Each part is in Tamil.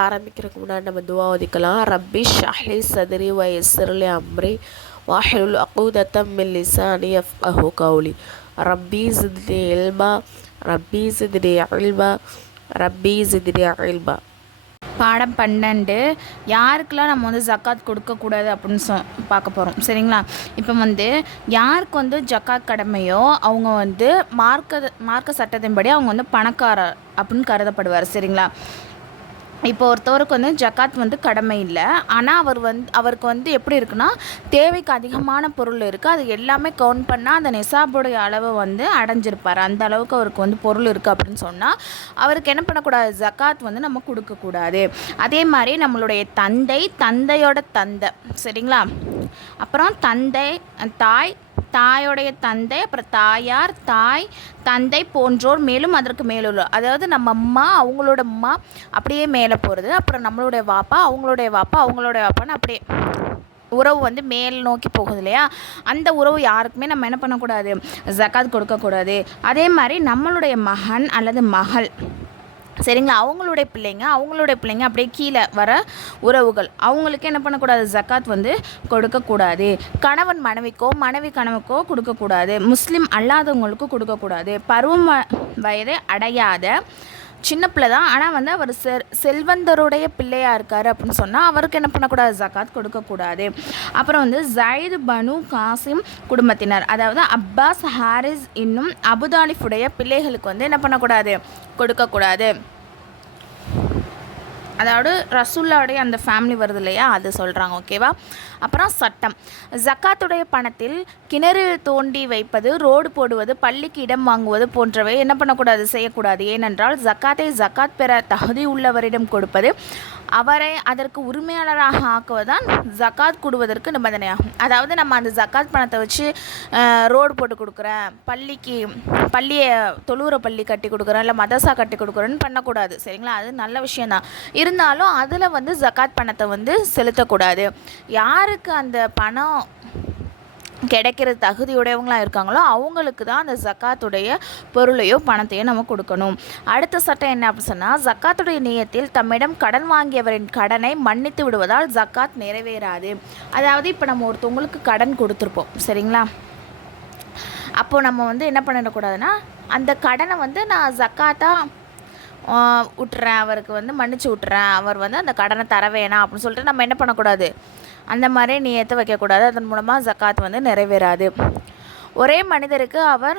ஆரம்பிக்கிறதுக்கு முன்னாடி நம்ம துவா ஓதிக்கலாம். ரப்பி ஷ்ரஹ்லி சத்ரி வ யஸ்ஸிர்லி அம்ரி வஹ்லுல் உக்தத்தம் மின் லிசானி யஃப்கஹு கௌலி. ரப்பி ஸித்னி இல்மா ரப்பி ஸித்னி இல்மா ரப்பி ஸித்னி இல்மா. பாடம் 12 யாருக்கெல்லாம் நம்ம ஜக்காத் கொடுக்கக்கூடாது அப்படின்னு பார்க்க போகிறோம். சரிங்களா? இப்போ யாருக்கு ஜக்காத் கடமையோ அவங்க மார்க்க சட்டத்தின்படி அவங்க பணக்காரர் அப்படின்னு கருதப்படுவார். சரிங்களா? இப்போ ஒருத்தவருக்கு ஜக்காத் கடமை இல்லை, ஆனால் அவருக்கு எப்படி இருக்குன்னா தேவைக்கு அதிகமான பொருள் இருக்குது, அது எல்லாமே கவுண்ட் பண்ணால் அந்த நிசாபுடைய அளவை அடைஞ்சிருப்பார். அந்த அளவுக்கு அவருக்கு பொருள் இருக்குது அப்படின்னு சொன்னால் அவருக்கு என்ன பண்ணக்கூடாது, ஜக்காத் நம்ம கொடுக்கக்கூடாது. அதே மாதிரி நம்மளுடைய தந்தையோட தந்தை, சரிங்களா, அப்புறம் தாயோடைய தந்தை, அப்புறம் தாயார், தந்தை போன்றோர், மேலும் அதற்கு மேலுள்ள, அதாவது நம்ம அம்மா அவங்களோட அம்மா அப்படியே மேலே போகிறது, அப்புறம் நம்மளுடைய வாப்பா அவங்களுடைய வாப்பான்னு அப்படியே உறவு மேல் நோக்கி போகுது இல்லையா? அந்த உறவு யாருக்குமே நம்ம என்ன பண்ணக்கூடாது, ஜக்காத் கொடுக்கக்கூடாது. அதே மாதிரி நம்மளுடைய மகன் அல்லது மகள், சரிங்களா, அவங்களுடைய பிள்ளைங்க அப்படியே கீழே வர உறவுகள், அவங்களுக்கு என்ன பண்ணக்கூடாது, ஜக்காத் கொடுக்கக்கூடாது. கணவன் மனைவிக்கோ மனைவி கணவனுக்கோ கொடுக்கக்கூடாது. முஸ்லீம் அல்லாதவங்களுக்கும் கொடுக்கக்கூடாது. பருவம் வயதை அடையாத சின்ன பிள்ளை தான், ஆனால் அவர் செல்வந்தருடைய பிள்ளையாக இருக்கார் அப்படின்னு சொன்னால் அவருக்கு என்ன பண்ணக்கூடாது, ஜக்காத் கொடுக்கக்கூடாது. அப்புறம் ஜயித் பனு காசிம் குடும்பத்தினர், அதாவது அப்பாஸ், ஹாரிஸ் இன்னும் அபுதாலிஃபுடைய பிள்ளைகளுக்கு என்ன பண்ணக்கூடாது, கொடுக்கக்கூடாது. அதாவது ரசூல்லாவுடைய அந்த ஃபேமிலி வருது இல்லையா, அது சொல்கிறாங்க. ஓகேவா? அப்புறம் சட்டம், ஜக்காத்துடைய பணத்தில் கிணறு தோண்டி வைப்பது, ரோடு போடுவது, பள்ளிக்கு இடம் வாங்குவது போன்றவை என்ன பண்ணக்கூடாது, செய்யக்கூடாது. ஏனென்றால் ஜக்காத் பெற தகுதி உள்ளவரிடம் கொடுப்பது, அவரை அதற்கு உரிமையாளராக ஆக்குவதுதான் ஜக்காத் கொடுவதற்கு நிபந்தனையாகும். அதாவது நம்ம அந்த ஜக்காத் பணத்தை வச்சு ரோடு போட்டு கொடுக்குறேன், பள்ளியை தொழுகிற பள்ளி கட்டி கொடுக்குறேன், இல்லை மதரசா கட்டி கொடுக்குறேன்னு பண்ணக்கூடாது. சரிங்களா? அது நல்ல விஷயந்தான். இருந்தாலும் அதில் ஜக்காத் பணத்தை செலுத்தக்கூடாது. யாருக்கு அந்த பணம் கிடைக்கிற தகுதியுடையவங்களாக இருக்காங்களோ அவங்களுக்கு தான் அந்த ஜக்காத்துடைய பொருளையோ பணத்தையோ நம்ம கொடுக்கணும். அடுத்த சட்டம் என்ன அப்படின்னு சொன்னால், ஜக்காத்துடைய நியத்தில் தம்மிடம் கடன் வாங்கியவரின் கடனை மன்னித்து விடுவதால் ஜக்காத் நிறைவேறாது. அதாவது இப்போ நம்ம ஒருத்தவங்களுக்கு கடன் கொடுத்துருப்போம், சரிங்களா, அப்போது நம்ம என்ன பண்ணிடக்கூடாதுன்னா, அந்த கடனை நான் ஜக்காத்தாக விட்டுறேன், அவருக்கு மன்னிச்சு விட்டுறேன், அவர் அந்த கடனை தர வேணாம் அப்படின்னு சொல்லிட்டு நம்ம என்ன பண்ணக்கூடாது, அந்த மாதிரி நியத்தை வைக்கக்கூடாது. அதன் மூலமாக ஜக்காத் நிறைவேறாது. ஒரே மனிதருக்கு அவர்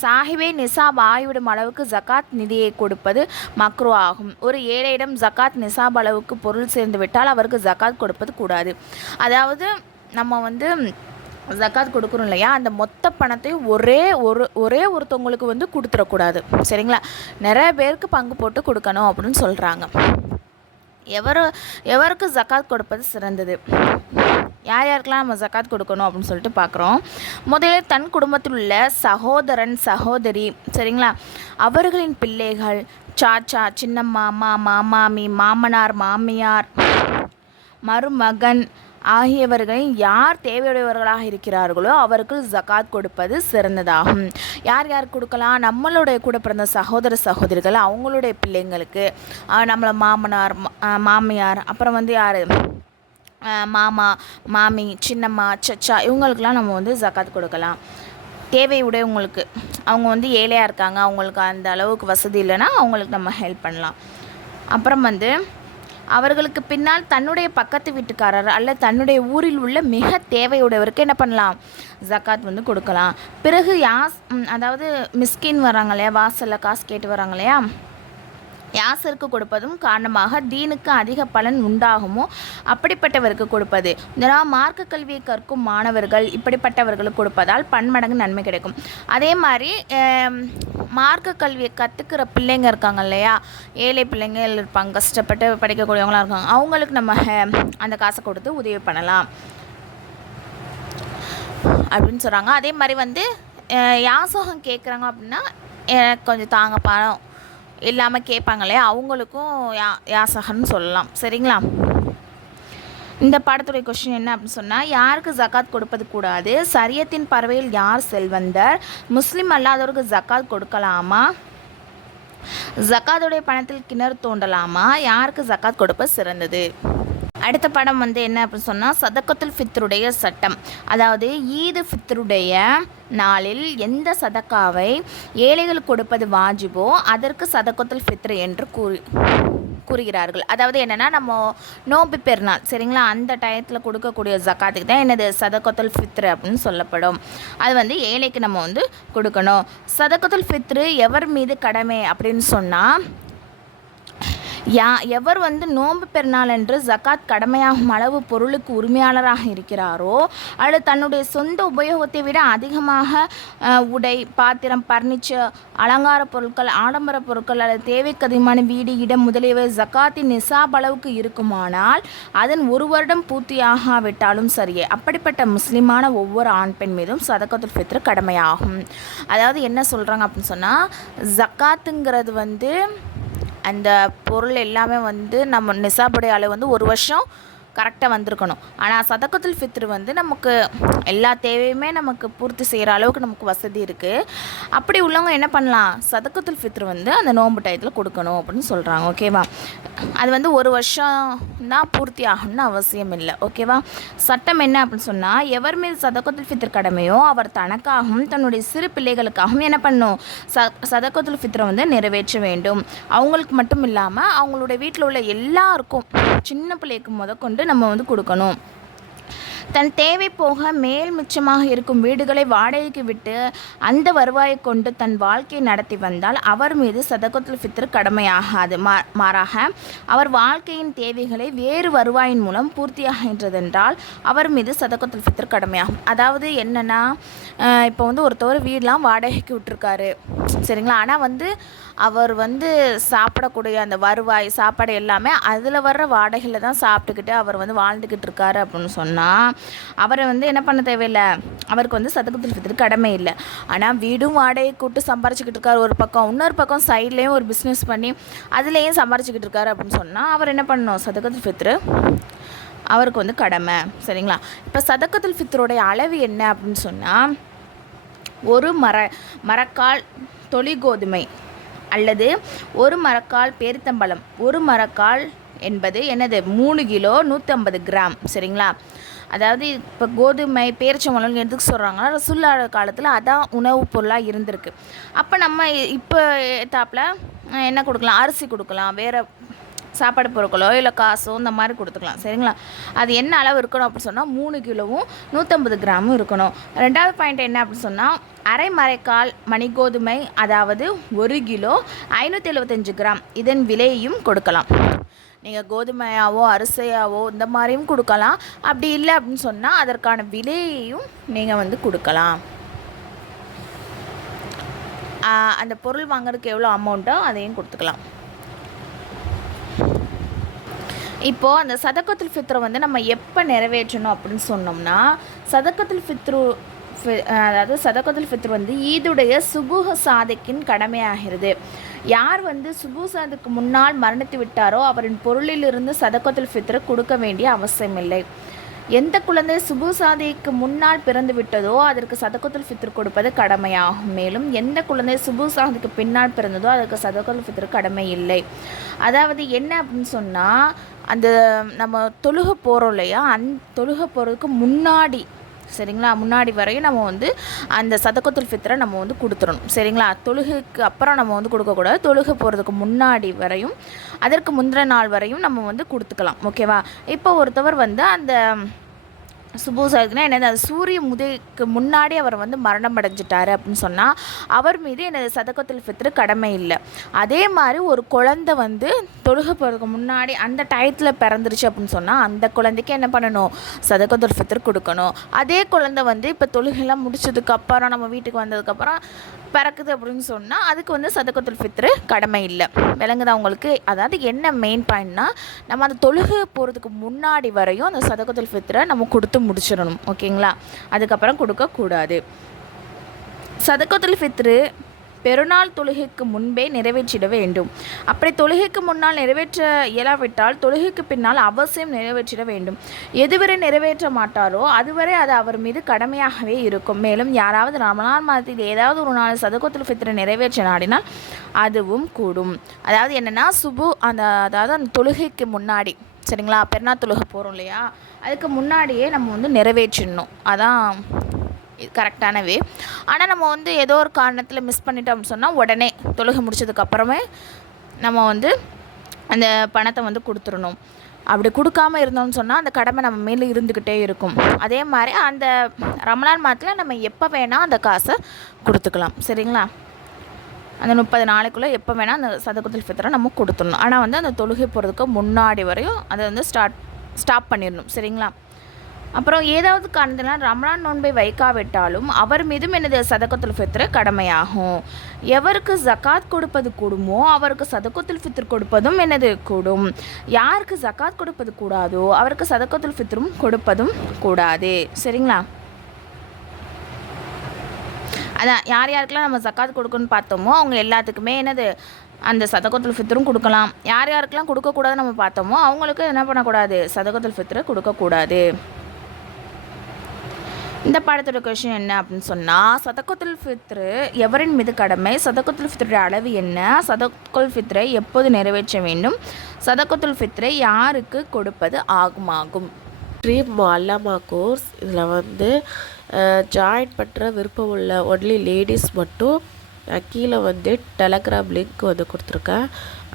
சாஹிபே நிசாப் ஆகிவிடும் அளவுக்கு ஜக்காத் நிதியை கொடுப்பது மக்ரூ ஆகும். ஒரு ஏழையிடம் ஜக்காத் நிசாப் அளவுக்கு பொருள் சேர்ந்து விட்டால் அவருக்கு ஜக்காத் கொடுப்பது கூடாது. அதாவது நம்ம ஜக்காத் கொடுக்குறோம் இல்லையா, அந்த மொத்த பணத்தையும் ஒரே ஒருத்தவங்களுக்கு கொடுத்துடக்கூடாது. சரிங்களா? நிறைய பேருக்கு பங்கு போட்டு கொடுக்கணும் அப்படின்னு சொல்கிறாங்க. எவருக்கு ஜக்காத் கொடுப்பது சிறந்தது, யாருக்கெல்லாம் நம்ம ஜக்காத் கொடுக்கணும் அப்படின்னு சொல்லிட்டு பார்க்குறோம். முதலில் தன் குடும்பத்தில் உள்ள சகோதரன் சகோதரி, சரிங்களா, அவர்களின் பிள்ளைகள், சாச்சா, சின்னம்மா, மாமா, மாமி, மாமனார், மாமியார், மருமகன் ஆகியவர்களின் யார் தேவையுடையவர்களாக இருக்கிறார்களோ அவருக்கு ஜக்காத் கொடுப்பது சிறந்ததாகும். யார் கொடுக்கலாம், நம்மளுடைய கூட பிறந்த சகோதர சகோதரிகள், அவங்களுடைய பிள்ளைங்களுக்கு, நம்மளை மாமனார் மாமியார், அப்புறம் யார் மாமா மாமி, சின்னம்மா, சச்சா, இவங்களுக்கெல்லாம் நம்ம ஜக்காத் கொடுக்கலாம். தேவையுடையவங்களுக்கு, அவங்க ஏழையாக இருக்காங்க, அவங்களுக்கு அந்த அளவுக்கு வசதி இல்லைன்னா அவங்களுக்கு நம்ம ஹெல்ப் பண்ணலாம். அப்புறம் அவர்களுக்கு பின்னால் தன்னுடைய பக்கத்து வீட்டுக்காரர் அல்ல தன்னுடைய ஊரில் உள்ள மிக தேவையுடையவருக்கு என்ன பண்ணலாம், ஜக்காத் கொடுக்கலாம். பிறகு அதாவது மிஸ்கின் வராங்க இல்லையா, வாசலில் காசு கேட்டு வராங்க இல்லையா, யாசருக்கு கொடுப்பதும் காரணமாக தீனுக்கு அதிக பலன் உண்டாகுமோ அப்படிப்பட்டவருக்கு கொடுப்பது. இதனால் மார்க்க கல்வியை கற்கும் மாணவர்கள் இப்படிப்பட்டவர்களுக்கு கொடுப்பதால் பன்மடங்கு நன்மை கிடைக்கும். அதே மாதிரி மார்க்க கல்வியை கற்றுக்கிற பிள்ளைங்க இருக்காங்க இல்லையா, ஏழை பிள்ளைங்கள் இருப்பாங்க, கஷ்டப்பட்டு படிக்கக்கூடியவங்களாம் இருக்காங்க, அவங்களுக்கு நம்ம அந்த காசை கொடுத்து உதவி பண்ணலாம் அப்படின்னு சொல்கிறாங்க. அதே மாதிரி யாசகம் கேட்குறாங்க அப்படின்னா, கொஞ்சம் தாங்க பணம் இல்லாமல் கேட்பாங்களே, அவங்களுக்கும் யாசகன்னு சொல்லலாம். சரிங்களா? இந்த பாடத்துடைய கொஸ்டின் என்ன அப்படின்னு சொன்னால், யாருக்கு ஜக்காத் கொடுப்பது கூடாது, சரியத்தின் பார்வையில் யார் செல்வந்தர், முஸ்லீம் அல்லாதவருக்கு ஜக்காத் கொடுக்கலாமா, ஜக்காத்துடைய பணத்தில் கிணறு தோண்டலாமா? யாருக்கு ஜக்காத் கொடுப்பது சிறந்தது? அடுத்த படம் வந்து என்ன அப்படின்னு சொன்னால் சதக்கத்துல் ஃபித்ருடைய சட்டம். அதாவது ஈது ஃபித்ருடைய நாளில் எந்த சதக்காவை ஏழைகள் கொடுப்பது வாஜிபோ அதற்கு சதக்கத்துல் ஃபித்ரு என்று கூறுகிறார்கள். அதாவது என்னென்னா நம்ம நோம்பு பெருநாள் சரிங்களா, அந்த டயத்தில் கொடுக்கக்கூடிய ஜக்காத்துக்கு தான் என்னது சதக்கத்துல் ஃபித்ரு அப்படின்னு சொல்லப்படும். அது வந்து ஏழைக்கு நம்ம வந்து கொடுக்கணும். சதக்கத்துல் ஃபித்ரு எவர் மீது கடமை அப்படின்னு சொன்னால் எவர் வந்து நோன்பு பெருநாள் என்று ஜக்காத் கடமையாகும் அளவு பொருளுக்கு உரிமையாளராக இருக்கிறாரோ அல்லது தன்னுடைய சொந்த உபயோகத்தை விட அதிகமாக உடை, பாத்திரம், பர்னிச்சர், அலங்கார பொருட்கள், ஆடம்பர பொருட்கள் அல்லது தேவைக்கு அதிகமான வீடு, இடம் முதலியவை ஜக்காத்தின் நிசாப் அளவுக்கு இருக்குமானால் அதன் ஒரு வருடம் பூர்த்தியாகாவிட்டாலும் சரியே அப்படிப்பட்ட முஸ்லிமான ஒவ்வொரு ஆண் பெண் மீதும் சதக்கத்துல் ஃபித்ர் கடமையாகும். அதாவது என்ன சொல்கிறாங்க அப்படின்னு சொன்னால் ஜக்காத்துங்கிறது வந்து அந்த பொருள் எல்லாமே வந்து நம்ம நிசாபுடைய அளவு வந்து ஒரு வருஷம் கரெக்டாக வந்திருக்கணும். ஆனால் சதக்கத்துல் ஃபித்ரு வந்து நமக்கு எல்லா தேவையுமே நமக்கு பூர்த்தி செய்கிற அளவுக்கு நமக்கு வசதி இருக்குது. அப்படி உள்ளவங்க என்ன பண்ணலாம், சதக்கத்துல் ஃபித்ரு வந்து அந்த நோன்பு டயத்தில் கொடுக்கணும் அப்படின்னு சொல்கிறாங்க. ஓகேவா? அது வந்து ஒரு வருஷம் தான் பூர்த்தி ஆகணும்னு அவசியம் இல்லை. ஓகேவா? சட்டம் என்ன அப்படின்னு சொன்னால் எவர் மீது சதக்கத்துல் ஃபித்ர் கடமையோ அவர் தனக்காகவும் தன்னுடைய சிறு பிள்ளைகளுக்காகவும் என்ன பண்ணணும், சதக்கத்துல் ஃபித்ரை வந்து நிறைவேற்ற வேண்டும். அவங்களுக்கு மட்டும் இல்லாமல் அவங்களுடைய வீட்டில் உள்ள எல்லாருக்கும் சின்ன பிள்ளைக்கு முதற்கொண்டு நம்ம வந்து கொடுக்கணும். தன் தேவை போக மேல் மிச்சமாக இருக்கும் வீடுகளை வாடகைக்கு விட்டு அந்த வருவாயை கொண்டு தன் வாழ்க்கையை நடத்தி வந்தால் அவர் மீது சதக்கத்துல் ஃபித்ர் கடமையாகாது. மாறாக அவர் வாழ்க்கையின் தேவைகளை வேறு வருவாயின் மூலம் பூர்த்தியாகின்றதென்றால் அவர் மீது சதக்கத்துல் ஃபித்ர் கடமையாகும். அதாவது என்னென்னா இப்போ வந்து ஒருத்தவர் வீடெலாம் வாடகைக்கு விட்டுருக்காரு சரிங்களா, ஆனால் வந்து அவர் வந்து சாப்பிடக்கூடிய அந்த வருவாய் சாப்பாடு எல்லாமே அதில் வர்ற வாடகையில் தான் சாப்பிட்டுக்கிட்டு அவர் வந்து வாழ்ந்துக்கிட்டு இருக்காரு அப்படின்னு சொன்னால் அவரை வந்து என்ன பண்ண தேவையில்லை, அவருக்கு வந்து சதக்கத்துல் ஃபித்ர் கடமை இல்லை. ஆனால் வீடும் வாடகை கூட்டு சம்பாரிச்சிக்கிட்டு இருக்காரு ஒரு பக்கம், இன்னொரு பக்கம் சைட்லேயும் ஒரு பிஸ்னஸ் பண்ணி அதுலேயும் சம்பாரிச்சிக்கிட்டு இருக்காரு அப்படின்னு சொன்னால் அவர் என்ன பண்ணணும், சதக்கத்துல் ஃபித்ரு அவருக்கு வந்து கடமை. சரிங்களா? இப்போ சதக்கத்துல் ஃபித்ரோடைய அளவு என்ன அப்படின்னு சொன்னால் ஒரு மரக்கால் தொளி கோதுமை அல்லது ஒரு மரக்கால் பேரித்தம்பழம். ஒரு மரக்கால் என்பது என்னது 3 கிலோ 150 கிராம். சரிங்களா? அதாவது இப்போ கோதுமை, பேரிச்சம்பழம் எதுக்கு சொல்கிறாங்கன்னா ரசூலுல்லா காலத்தில் அதான் உணவுப் பொருளாக இருந்திருக்கு. அப்போ நம்ம இப்போ ஏத்தாப்பில் என்ன கொடுக்கலாம், அரிசி கொடுக்கலாம், வேறு சாப்பாடு பொருட்களோ இல்லை காசோ இந்த மாதிரி கொடுத்துக்கலாம். சரிங்களா? அது என்ன அளவு இருக்கணும் அப்படின்னு சொன்னால் 3 கிலோவும் 150 கிராமும் இருக்கணும். ரெண்டாவது பாயிண்ட் என்ன அப்படின்னு சொன்னால் அரை மரைக்கால் மணிகோதுமை, அதாவது 1 கிலோ 575 கிராம். இதன் விலையையும் கொடுக்கலாம். நீங்கள் கோதுமையாவோ அரிசியாவோ இந்த மாதிரியும் கொடுக்கலாம். அப்படி இல்லை அப்படின்னு சொன்னால் அதற்கான விலையையும் நீங்கள் வந்து கொடுக்கலாம். அந்த பொருள் வாங்குறதுக்கு எவ்வளோ அமௌண்ட்டோ அதையும் கொடுத்துக்கலாம். இப்போது அந்த சதக்கத்துல் ஃபித்ரை வந்து நம்ம எப்போ நிறைவேற்றணும் அப்படின்னு சொன்னோம்னா சதக்கத்துல் ஃபித்ரு அதாவது சதக்கத்துல் ஃபித்ர் வந்து ஈதுடைய சுபூஹ சாதிக்கின் கடமையாகிறது. யார் வந்து சுபூ சாதிக்கு முன்னால் மரணித்து விட்டாரோ அவரின் பொருளிலிருந்து சதக்கத்துல் ஃபித்ரை கொடுக்க வேண்டிய அவசியமில்லை. எந்த குழந்தை சுபூ சாதிக்கு முன்னால் பிறந்து விட்டதோ அதற்கு சதக்கத்துல் ஃபித்ர் கொடுப்பது கடமையாகும். மேலும் எந்த குழந்தை சுபூ சாதிக்கு பின்னால் பிறந்ததோ அதற்கு சதக்கத்துல் ஃபித்ர் கடமை இல்லை. அதாவது என்ன அப்படின்னு சொன்னால் அந்த நம்ம தொழுகை போகிறோம் இல்லையா, தொழுகை போகிறதுக்கு முன்னாடி சரிங்களா, முன்னாடி வரையும் நம்ம வந்து அந்த சதக்கத்துல் ஃபித்ரை நம்ம வந்து கொடுத்துடணும். சரிங்களா? தொழுகைக்கு அப்புறம் நம்ம வந்து கொடுக்கக்கூடாது. தொழுகை போகிறதுக்கு முன்னாடி வரையும் அதற்கு முந்தின நாள் வரையும் நம்ம வந்து கொடுத்துக்கலாம். ஓகேவா? இப்போ ஒருத்தவர் வந்து அந்த சுபூசாக்குன்னா என்னது, அது சூரிய உதயக்கு முன்னாடி அவர் வந்து மரணம் அடைஞ்சிட்டாரு அப்படின்னு சொன்னால் அவர் மீது எனது சதக்கத்துல் ஃபித்ரு கடமை இல்லை. அதே மாதிரி ஒரு குழந்தை வந்து தொழுகை போகிறதுக்கு முன்னாடி அந்த டயத்தில் பிறந்துருச்சு அப்படின்னு சொன்னால் அந்த குழந்தைக்கு என்ன பண்ணணும், சதக்கத்துல் ஃபித்ர் கொடுக்கணும். அதே குழந்தை வந்து இப்போ தொழுகைலாம் முடிச்சதுக்கப்புறம் நம்ம வீட்டுக்கு வந்ததுக்கப்புறம் பிறக்குது அப்படின்னு சொன்னால் அதுக்கு வந்து சதக்கத்துல் ஃபித்ரு கடமை இல்லை. விளங்குதா உங்களுக்கு? அதாவது என்ன மெயின் பாயிண்ட்னா நம்ம அந்த தொழுகை போகிறதுக்கு முன்னாடி வரையும் அந்த சதக்கத்துல் ஃபித்ரை நம்ம கொடுத்து முடிச்சிடணும். ஓகேங்களா? அதுக்கப்புறம் கொடுக்கக்கூடாது. சதக்கத்துல் ஃபித்ரு பெருநாள் தொழுகைக்கு முன்பே நிறைவேற்றிட வேண்டும். அப்படி தொழுகைக்கு முன்னால் நிறைவேற்ற இயலாவிட்டால் தொழுகைக்கு பின்னால் அவசியம் நிறைவேற்றிட வேண்டும். எதுவரை நிறைவேற்ற மாட்டாரோ அதுவரை அது அவர் மீது கடமையாகவே இருக்கும். மேலும் யாராவது ரமலான் மாதத்தில் ஏதாவது ஒரு நாள் சதகத்துல் ஃபித்ரை நிறைவேற்ற நாடினால் அதுவும் கூடும். அதாவது என்னென்னா அதாவது அந்த தொழுகைக்கு முன்னாடி, சரிங்களா, பெருநாள் தொழுகை போகிறோம் இல்லையா, அதுக்கு முன்னாடியே நம்ம நிறைவேற்றிடணும். அதான் கரெக்டானவே. ஆனால் நம்ம ஏதோ ஒரு காரணத்தில் மிஸ் பண்ணிட்டோம் அப்படின்னு சொன்னால் உடனே தொழுகை முடிச்சதுக்கப்புறமே நம்ம அந்த பணத்தை கொடுத்துடணும். அப்படி கொடுக்காம இருந்தோம்னு சொன்னால் அந்த கடமை நம்ம மேலே இருந்துக்கிட்டே இருக்கும். அதே மாதிரி அந்த ரமலான் மாதத்தில் நம்ம எப்போ வேணால் அந்த காசை கொடுத்துக்கலாம். சரிங்களா, அந்த 30 நாளைக்குள்ளே எப்போ வேணால் அந்த சதகத்துல் ஃபித்ரை நம்ம கொடுத்துடணும். ஆனால் அந்த தொழுகை போகிறதுக்கு முன்னாடி வரையும் அதை ஸ்டாப் பண்ணிடணும். சரிங்களா. அப்புறம் ஏதாவது காரணத்தினால் ரமலான் நோன்பை வைக்காவிட்டாலும் அவர் மீதும் சதகத்துல் ஃபித்ர் கடமையாகும். எவருக்கு ஜக்காத் கொடுப்பது கூடுமோ அவருக்கு சதகத்துல் ஃபித்ர் கொடுப்பதும் கூடும். யாருக்கு ஜக்காத் கொடுப்பது கூடாதோ அவருக்கு சதகத்துல் ஃபித்ரும் கொடுப்பதும் கூடாது. சரிங்களா. அதான் யார் யாருக்கெல்லாம் நம்ம ஜக்காத் கொடுக்கணும்னு பார்த்தோமோ அவங்க எல்லாத்துக்குமே அந்த சதகத்துல் ஃபித்ரும் கொடுக்கலாம். யார் யாருக்கெல்லாம் கொடுக்கக்கூடாதுன்னு நம்ம பார்த்தோமோ அவங்களுக்கு என்ன பண்ணக்கூடாது, சதகத்துல் ஃபித்ரை கொடுக்கக்கூடாது. இந்த பாடத்தோட கொஷின் என்ன அப்படின்னு சொன்னால், சதகத்துல் ஃபித்ரு எவரின் மீது கடமை, சதகத்துல் ஃபித்ருடைய அளவு என்ன, சதகத்துல் ஃபித்ரை எப்போது நிறைவேற்ற வேண்டும், சதகத்துல் ஃபித்ரை யாருக்கு கொடுப்பது ஆகுமாகும். ட்ரீம் முஅல்லமா கோர்ஸ் இதில் ஜாயின் பண்ணுற விருப்பம் உள்ள ஒன்லி லேடிஸ் மட்டும் கீழே டெலகிராம் லிங்க் கொடுத்துருக்கேன்.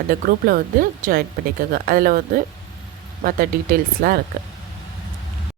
அந்த குரூப்பில் ஜாயின் பண்ணிக்கோங்க. அதில் மற்ற டீட்டெயில்ஸ்லாம் இருக்குது.